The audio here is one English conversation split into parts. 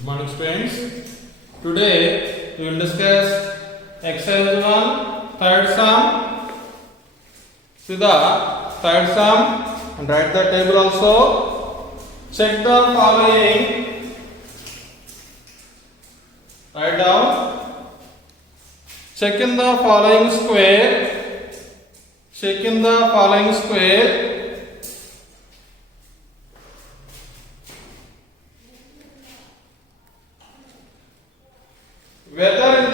Good morning, students. Today we will discuss exercise 1, third sum. See the third sum and write the table also. Check the following. Write down. Check in the following square. Check in the following square. Whether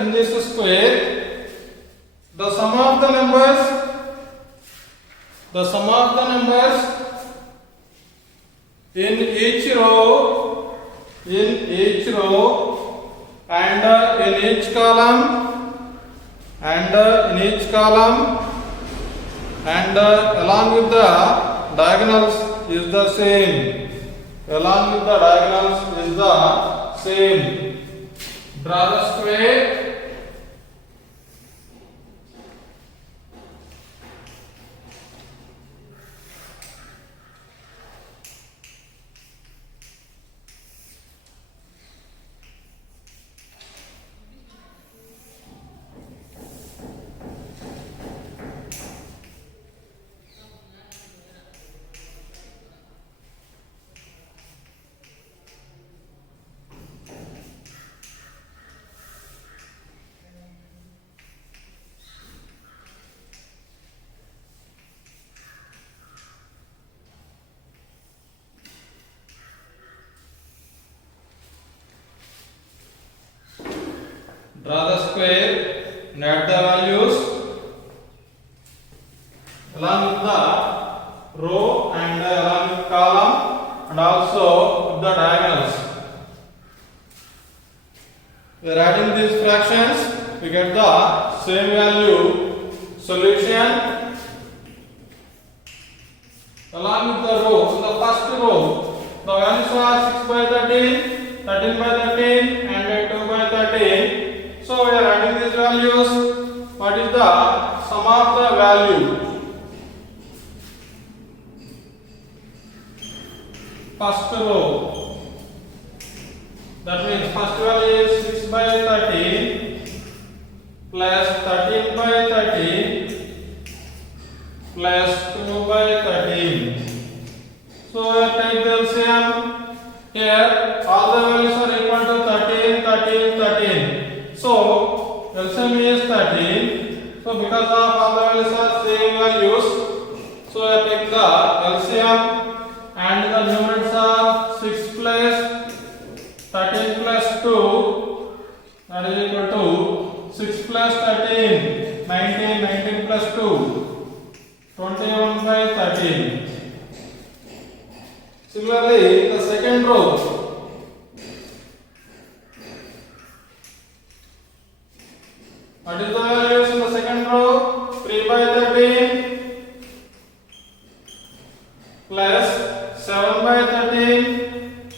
in this square, the sum of the numbers in each row and in each column and along with the diagonals is the same. Along with the diagonals is the same. Draw the square. Draw the square and add the values along with the row and along with column and also with the diagonals. We are adding these fractions, we get the same value. Solution along with the row. So the first row, the values are 6 by 13, 13 by 13 and 2 by 13. So we are adding these values. What is the sum of the value? First row. That means first value is 6 by 13 plus 13 by 13 plus 2 by 13. So we take the LCM. Here all the values are equal to 13, 13, 13. So LCM is 13. So because of all the values are same values, so we are taking the LCM and the numerators are 6 plus 13 plus 2, that is equal to 6 plus 13, 19, 19 plus 2, 21 by 13. Similarly, the second row. What is the values in the second row? 3 by 13 plus 7 by 13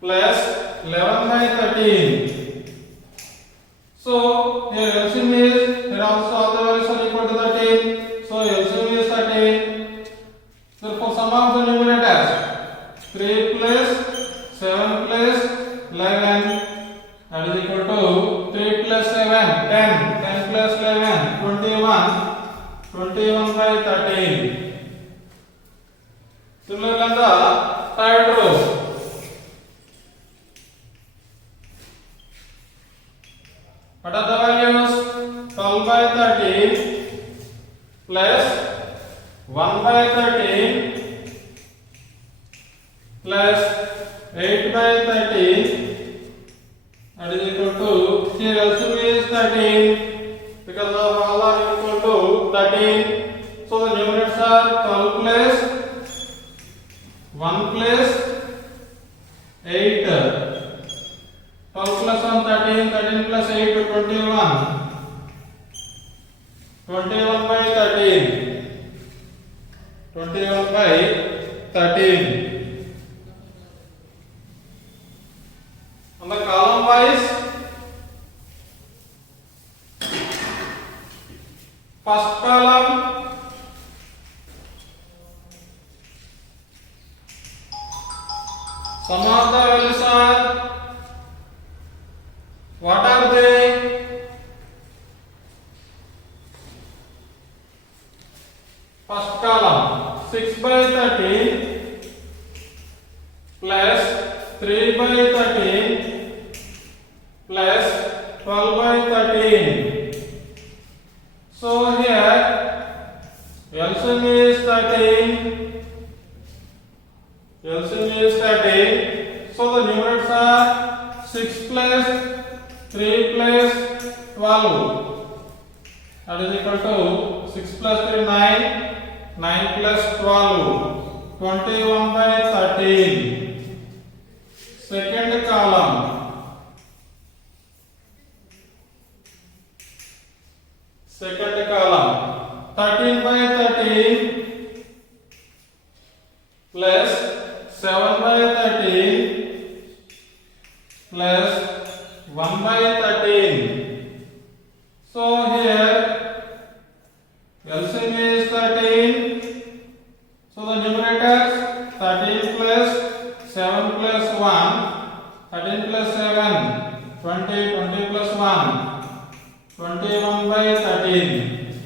plus 11 by 13. So here LCM is, here also all the values are equal to 13. So LCM is 13. Therefore sum of the numerators 3 plus 7 plus 11, that is equal to 3 plus 7, 10, 10 plus 11, 21, 21 by 13. Similarly on the third row. What are the values? 12 by 13 plus 1 by 13 plus 8 by 13. That is equal to, here LCM is 13 because of all are equal to 13. So the numerators are 12 plus 1 plus 8. 12 plus 1 13, 13 plus 8 21. 21 by 13. 21 by 13. On the column wise, first column Some of the values are, what are they? First column 6 by 13 plus 3 by 13 plus 12 by 13. So here LCM is 13. LCM is 13. So the numerators are 6 plus 3 plus 12. That is equal to 6 plus 3 9. 9 plus 12. 21 by 13. Second column. Second column. 13 by 13 plus 7 by 13 plus 1 by 13. So here LCM is 13. So the numerators 13 plus 7 plus 1. 13 plus 7 20. 20 plus 1 21 by 13.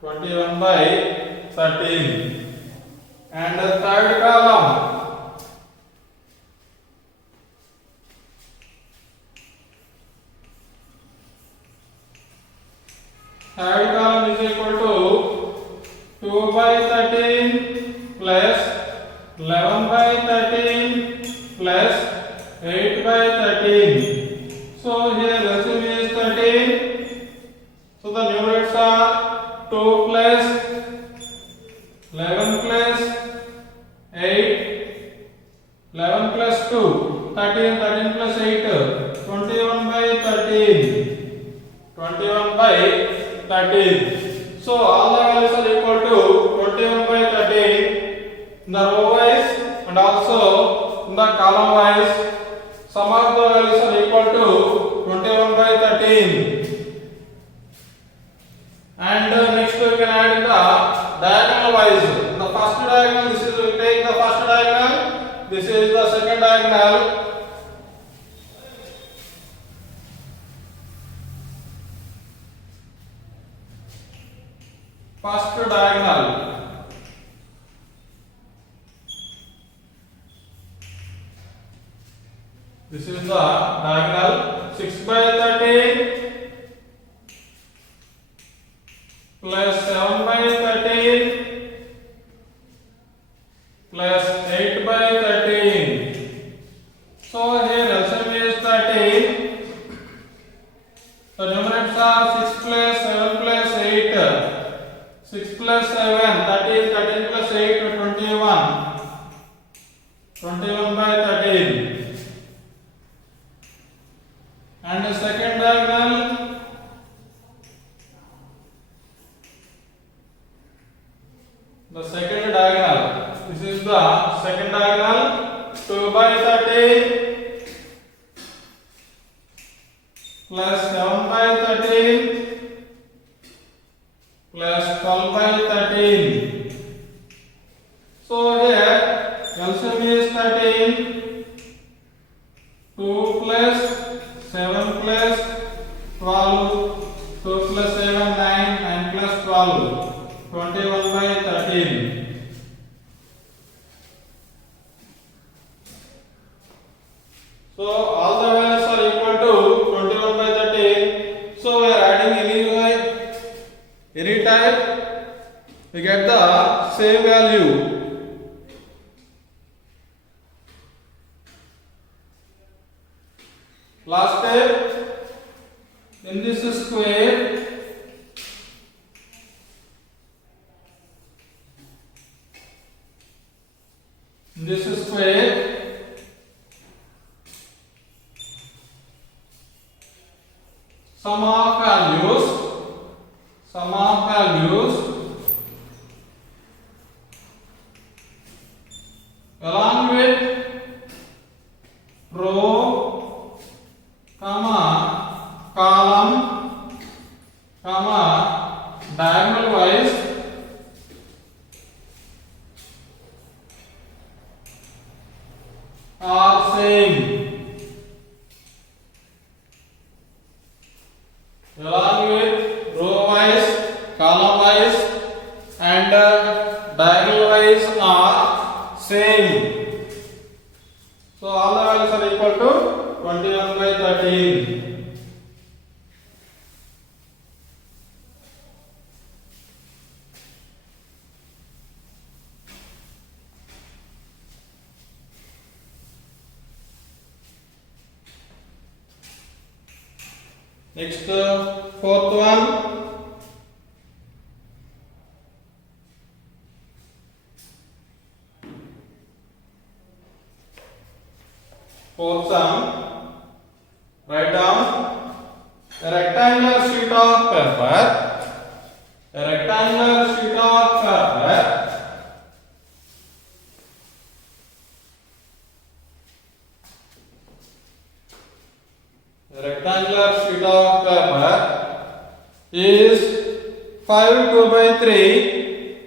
21 by 13. And the third column. Third column is equal to 2 by 13 plus 11 by 13 plus 8 by 13. So here LCM is 13. So the numerators are 2 plus 11 plus 8, 11 plus 2, 13, 13 plus 8, 21 by 13. 21 by 13. So all the values are equal to 21 by 13 in the row wise and also in the column wise. Sum of the values are equal to 21 by 13. And next we can add in the diagonal wise. In the first diagonal, this is, we take the first diagonal. This is the second diagonal. First diagonal. This is the diagonal 6 by 13 plus 7 by 13 plus 8 by 13. So here LCM is 13. The numerators are 6 plus 7 plus 8. 6 plus 7, 13, 13 plus 8, 21. 21 by 13. And the second diagonal, the second diagonal, this is the second diagonal, 2 by 13 plus 7 by 13 plus 12 by 13. So here LCM is 13. 2 plus 7 plus 12. 2 plus 7 9. 9 plus 12. 21 by 13. So all the values are equal to 21 by 13. So we are adding any type, we get the same value. Last step, in this square, sum of values along with row, comma, column, comma, diagonal wise along with row wise, column wise, and diagonal wise are same. So all the values are equal to 21 by 13. Next, fourth one. Fourth sum. Write down a rectangular sheet of paper. A rectangular sheet of paper. A rectangular sheet of paper is 5 2 by 3,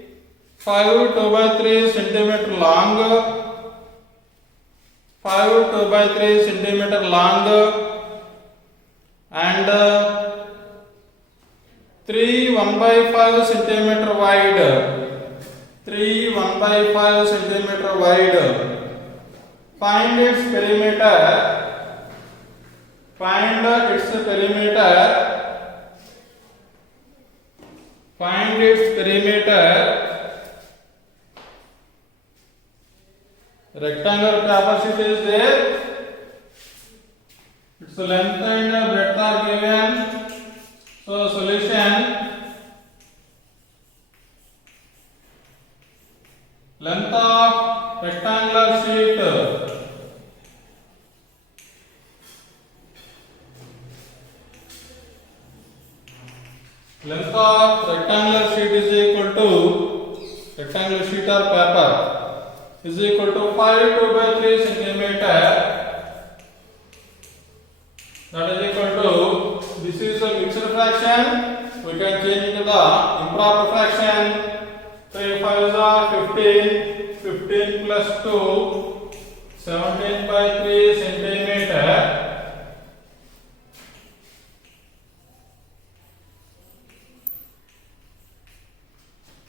5 2 by 3 centimeter long, 5 2 by 3 centimeter long, and 3 1 by 5 centimeter wide, 3 1 by 5 centimeter wide. Find its perimeter. Find its perimeter. Find its perimeter. Rectangular paper sheet is there. Its length and breadth are given. So solution: length of rectangular sheet. Length of rectangular sheet is equal to rectangular sheet of paper is equal to 5 2 by 3 centimeter. That is equal to, this is a mixed fraction. We can change into the improper fraction. 3 5s are 15. 15 plus 2, 17 by 3 centimeter.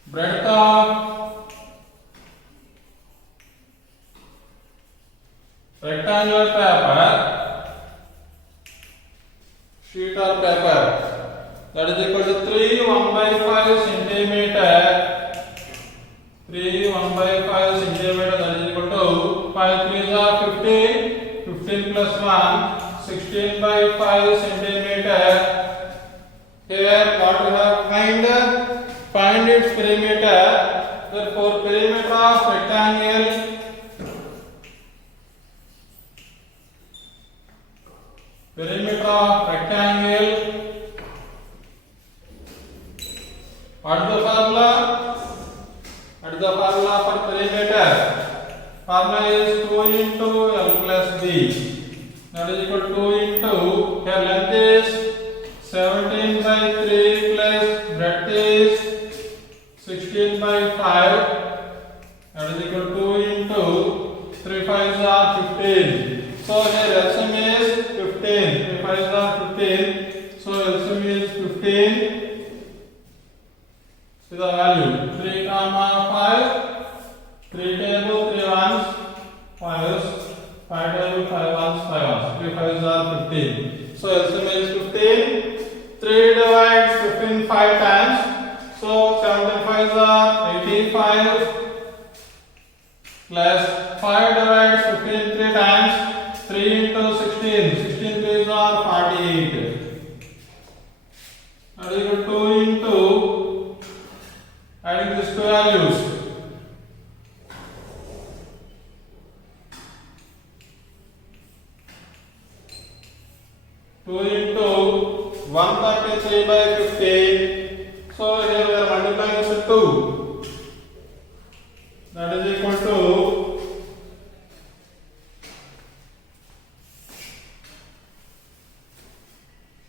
Breadth of rectangular paper, sheet of paper, that is equal to 3 1 by 5 centimeter. 3 1 by 5 centimeter, that is equal to 5 3s are 15. 15 plus 1, 16 by 5 centimeter. Here what we have find? Find its perimeter. Therefore, perimeter of rectangle, perimeter of rectangle. What is the formula? What is the formula for perimeter? Formula is 2 into L plus B. That is equal to 2 into, here length is 17 by 3 plus breadth is 16 by 5, that is equal to 2 into 3 5s are 15. So here LCM is 15. 3 5s are 15. So LCM is 15. See the value 3 comma 5. 3 table 3 ones 5s. 5 table 5 ones 5 ones. 3 5s are 15. So LCM is 15. 3 divides 15 5 times. So 17 5s are 85 plus 5 divides 15 3 times. 3 into 16. 16 3s are 48. That is equal to 2 into, adding these two values. 2 into 133 by 15. So here we are multiplying with 2. That is equal to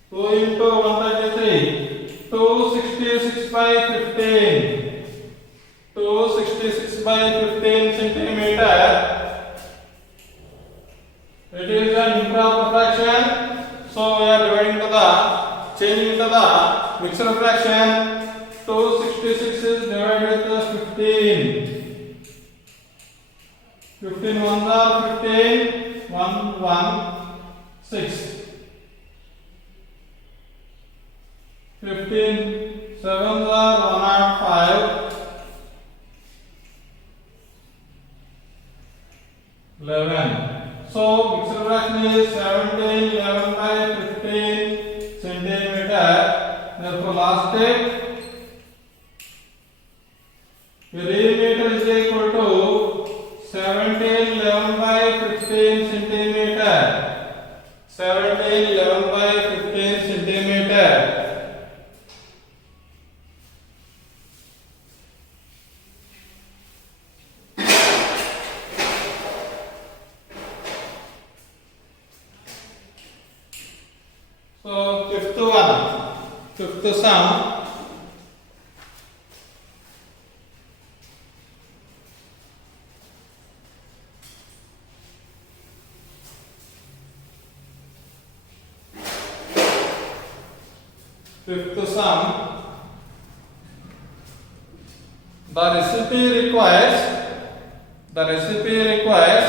2 into 133. 266 by 15. 266 by 15 centimeter. It is an improper fraction. So we are dividing to the changing changing to the mixed fraction. 266 is divided with 15. 15 ones are 15. 1 1 6. 15 sevens are 105. 11. So mixed fraction is 17 11 by 15 centimeter. Therefore last step, perimeter is equal to 17 11 by 15 centimeter. 17 11 by 15 centimeter. So fifth sum. Fifth sum. The recipe requires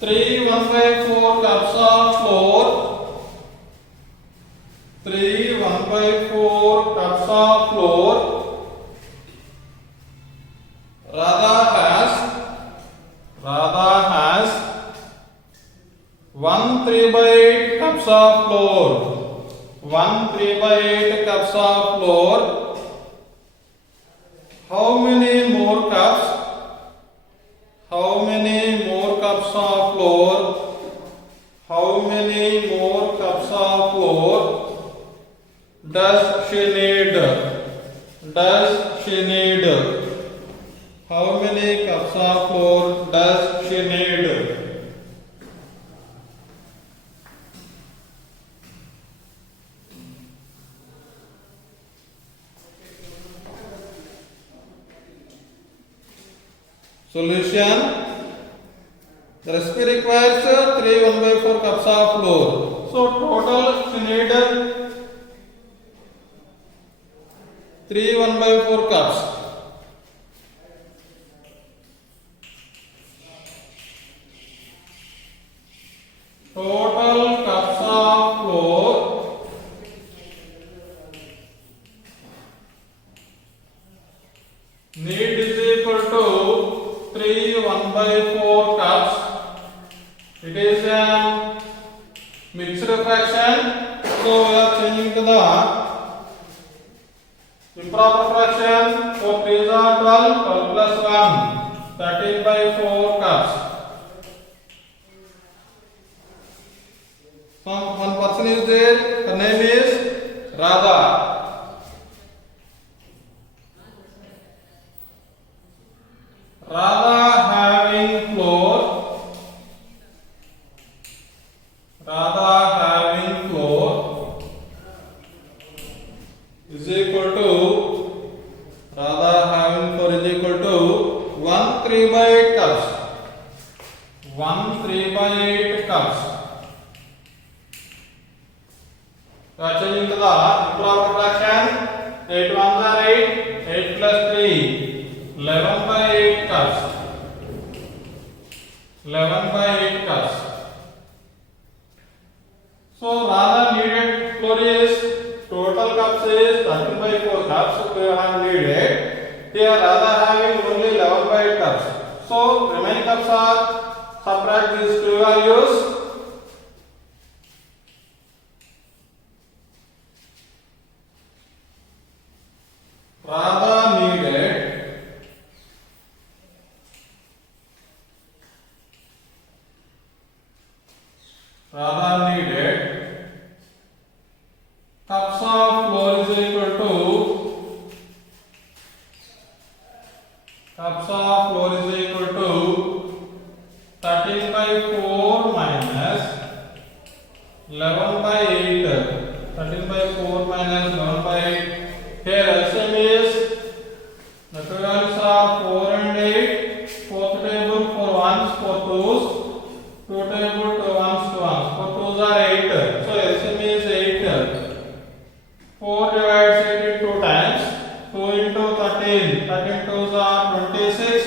3 1/4 cups of flour. 3 1/4 cups of flour. Radha has 1 3/8 cups of flour. 1 3/8 cups of flour. How many more cups? How many more cups of flour? How many more cups of flour does she need? How many cups of flour does she need? Solution. The recipe requires 3 1/4 cups of flour. So total she need 3 1/4 cups. Total cups of flour need is equal to 3 1/4 cups. It is a mixed fraction, so we are changing to the improper fraction. 4 3s are 12, 12 plus 1, 13/4 cups. One person is there, her name is Radha. Radha having flour is equal to 1 3/8 cups. 1 3/8 cups. We are changing to the improper fraction. 8 ones are 8. 8 plus 3. 11/8 cups. 11/8 cups. So Radha needed flour is total cups is 13/4 cups. We have needed. Here Radha having only 11/8 cups. So remaining cups are subtract these two values. Radha needed cups of flour is equal to 13/4 minus 4 divides 8 in 2 times. 2 into 13. 13 twos are 26.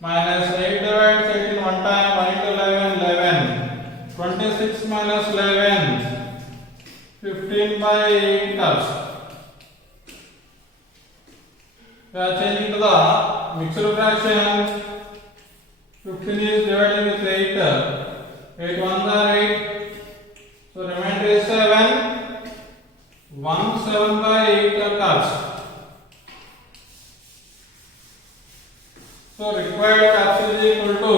Minus 8 divides 8 in 1 time. 1 into 11, 11. 26 minus 11. 15 by 8 cups. We are changing to the mixed fraction. 15 is divided with 8. 8 ones are 8. So remainder is 7. 1 7 by 8 cups. So required cups is equal to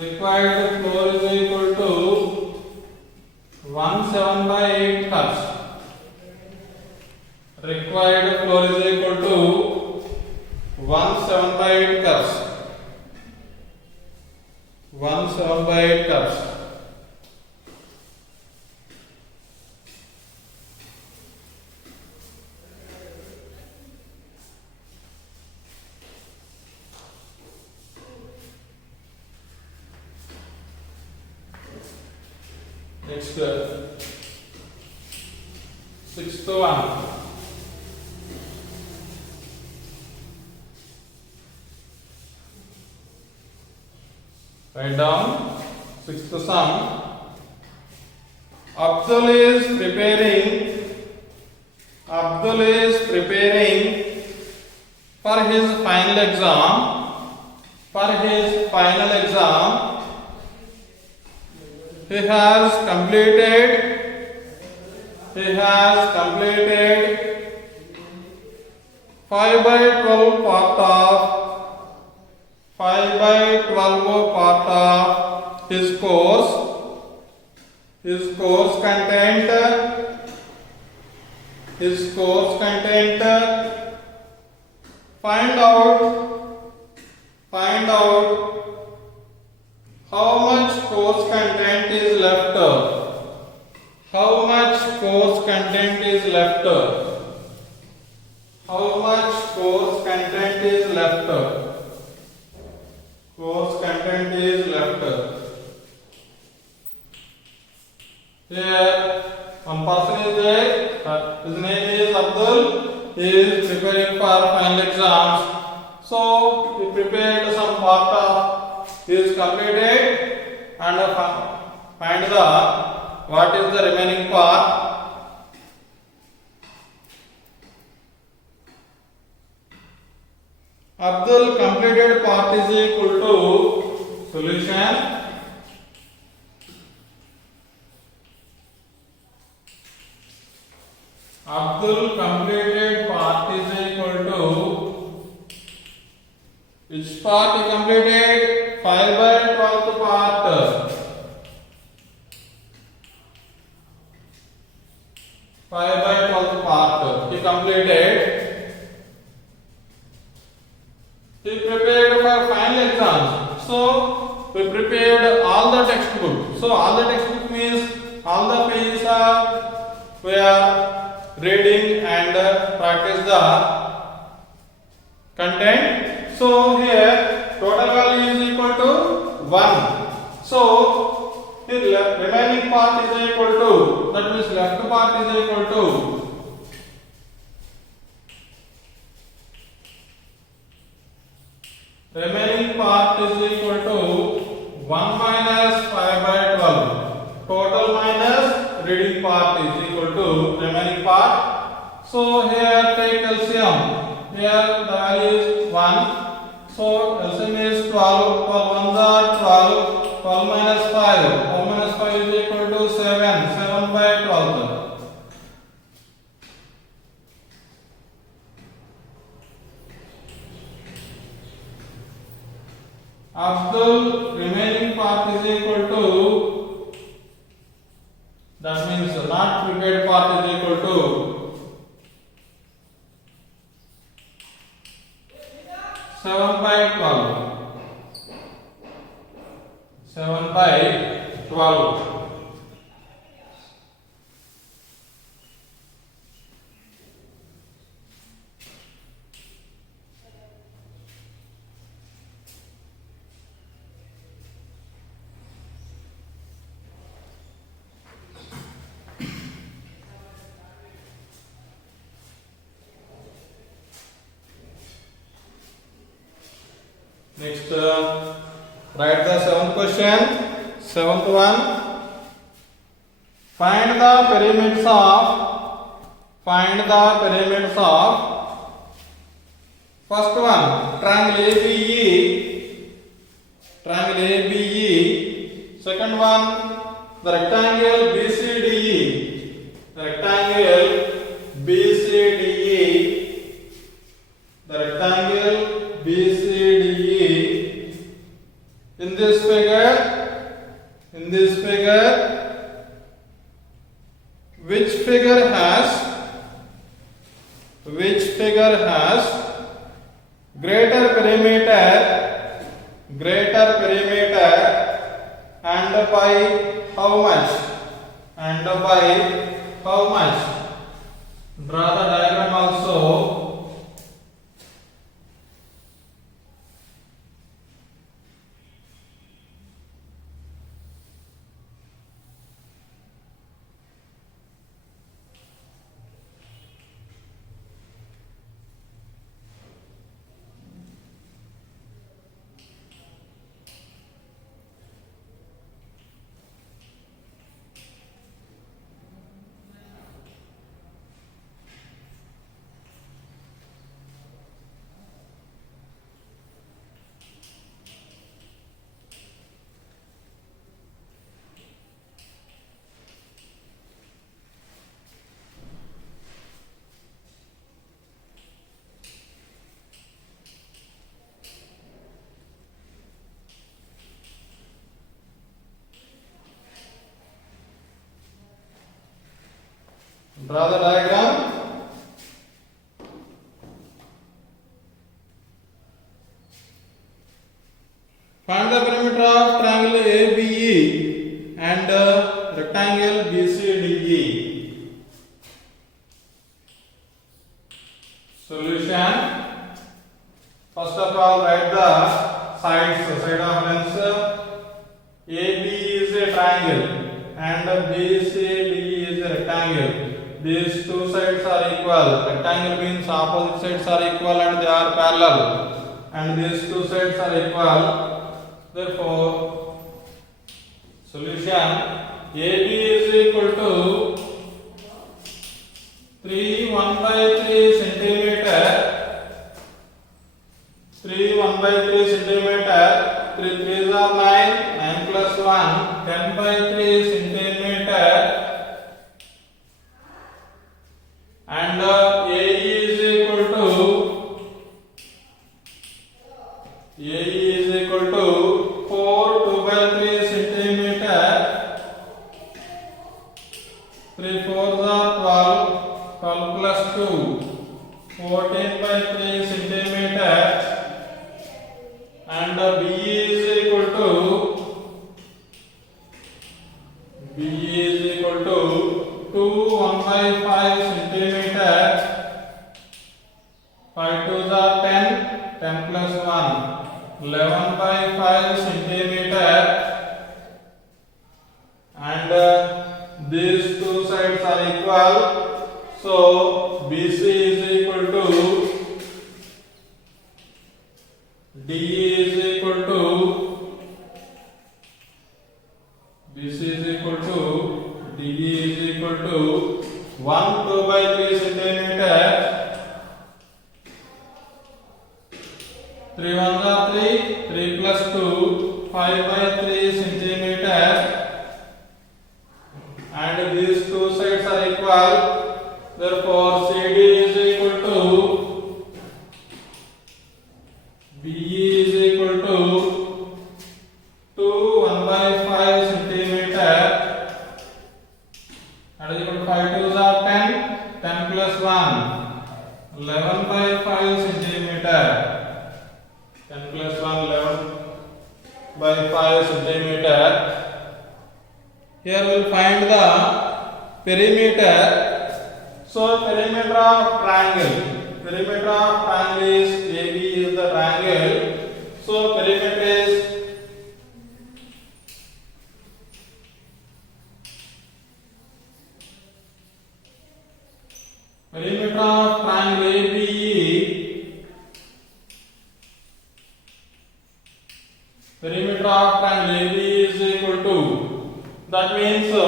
required floor is equal to 1 7 by 8 cups. Required floor is equal to 1 7 by 8 cups. 1 7 by 8 cups. Next, sixth one. Write down sixth sum. Abdul is preparing for his final exam. He has completed 5 by 12 part of his course. His course content. Find out how much course content is left. How much course content is left? How much course content is left? Course content is left. Here, one person is there. His name is Abdul. He is preparing for final exams. So, he prepared some part of his completed and find the what is the remaining part. Abdul completed part is equal to solution. Abdul completed part is equal to which part he completed? 5 by 12th part. 5 by 12th part he completed. He prepared for final exams. So we prepared all the textbook. So all the textbook means all the pages are we are reading and practice the content. So here total value is equal to 1. So here remaining part is equal to, that means left part is equal to remaining part is equal to 1 minus 5 by 12. Total minus reading part is equal to remaining part. So here take LCM. Here the value is 1. So LCM is 12. 12 ones are 12. 12 minus 5. 12 minus 5 is equal to 7. 7 by 12. Abdul remaining part is equal to, that means not prepared part is equal to 7 by 12. 7 by 12. Next, write the seventh question. Seventh one. Find the pyramids of first one triangle ABE. Second one the rectangle BCDE. The rectangle BCDE. In this figure, which figure has greater perimeter and by how much? Draw the diagram also. Draw the diagram. Find the perimeter of triangle ABE and rectangle BCDE. Solution. First of all, write the side of length. AB is a triangle and BCDE is a rectangle. These two sides are equal. Rectangle means opposite sides are equal and they are parallel. And these two sides are equal. Therefore, solution AB is equal to 3 1/3 centimeter. 3 1/3 centimeter. 3 3s are 9. 9 plus 1. 10/3 centimeter. And AE is equal to 4 2/3 centimeter. 3 4s are 12. 12 plus 2 14/3 centimeter. And BE is equal to 2 1/5 centimeter. 5 2s are 10. 10 plus 1 11/5 centimeter. And these two sides are equal. So BC is equal to DE is equal to 1 2/3 centimeter. 3 1s are 3. 3 plus 2 5/3 centimeter. And these two sides are equal. Therefore, CD is equal to BE is equal to 2 1/5 centimeter. And is equal to 5 2s are 10. 10 plus 1 11/5 centimeter. 10 plus 1 11/5 centimeter. Here we will find the perimeter. So perimeter of triangle is AB is the triangle. So perimeter is perimeter of triangle ABE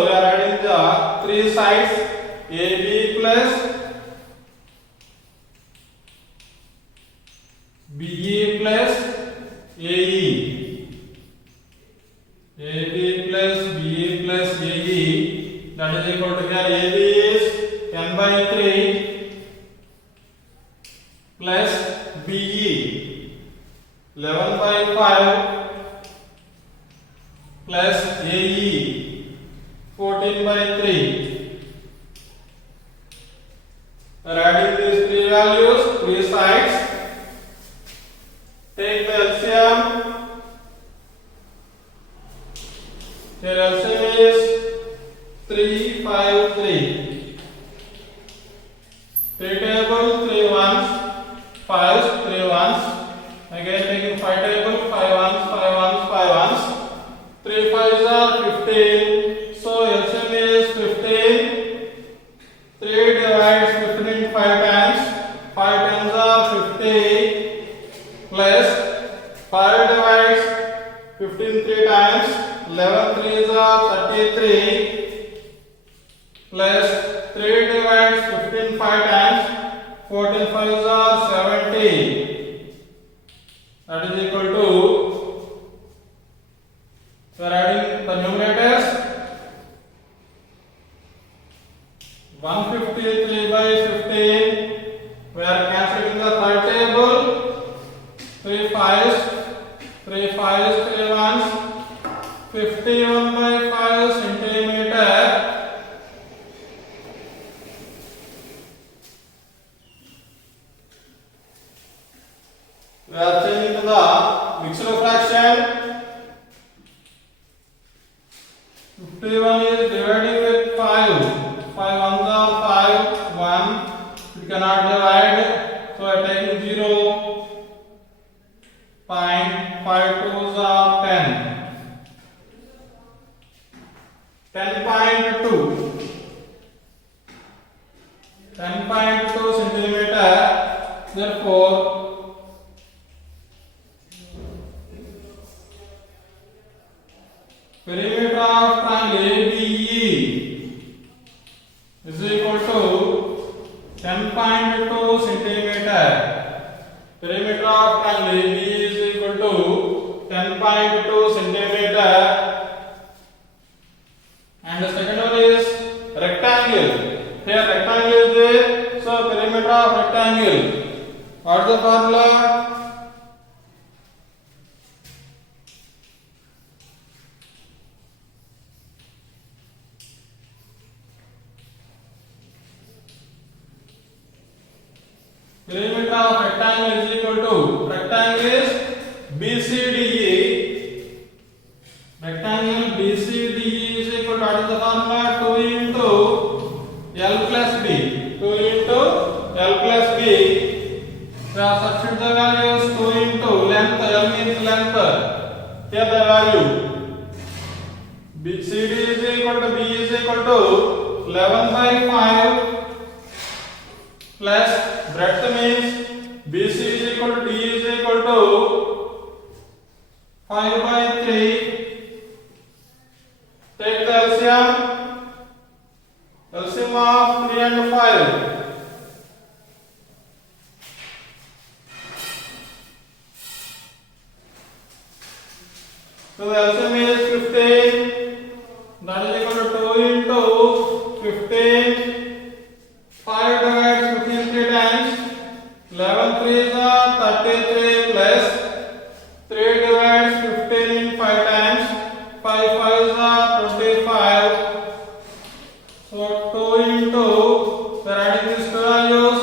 we are adding the three sides AB plus BE plus AE. AB plus BE plus AE, that is equal to here AB is 10 by 3 plus BE 11 by 5 plus AE 14 by 3. We are adding these three values, three sides. Take the LCM. Here LCM is 353. 3 table, 3 ones, 5s, 3 ones. Again taking 5 table, 5 ones, 5 ones, 5 ones. 3 5s are 15. So LCM is 15. 3 divides 15 5 times. 5 tens are 50 plus 5 divides 15 3 times. 11 3s are 33 plus 3 divides 15 5 times. 14 5s are 70. That is equal to, we are adding the numerators. 153 by 15. We are cancelling the third table. 3 5s, 3 5s, 3 ones. 51 by 5 centimeter. We are changing to the mixed fraction. 51 is dividing with 5. 5 ones are 5, 1. We cannot divide, so I am taking 0. 5 twos are 10. 10.2. 10.2 centimeter. Therefore, perimeter of triangle ABE is equal to 10.2 centimeter. Perimeter of triangle ABE is equal to 10.2 centimeter. And the second one is rectangle. Here rectangle is there, so perimeter of rectangle. What is the formula? Perimeter of rectangle is equal to, rectangle is BCDE. Rectangle BCDE is equal to, what is the formula? 2 into L plus B. 2 into L plus B. We have substitute the values. 2 into length, L means length. Here the value. BCD is equal to, B is equal to 11 by 5 plus breadth means BC is equal to D is equal to 5 by 3. Take the LCM. LCM of 3 and 5. So the LCM is 15. That is equal to 2 into 15. 5 divides 15 3 times. 11 3s are 33 plus 3 divides 15 in 5 times. 5 5s are 25. So 2 into, we are adding these two values.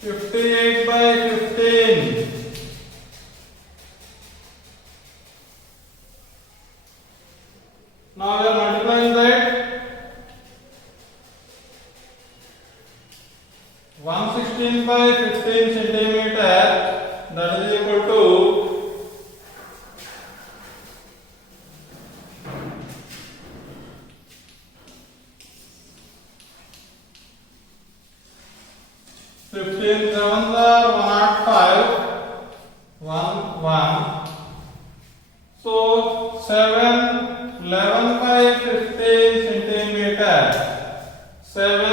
58 by 15. Now we are multiplying that. 116 by 15 centimeter, that is equal to 15 sevens are 105. 1 1. So 7 11 7 by 15 centimeter. 7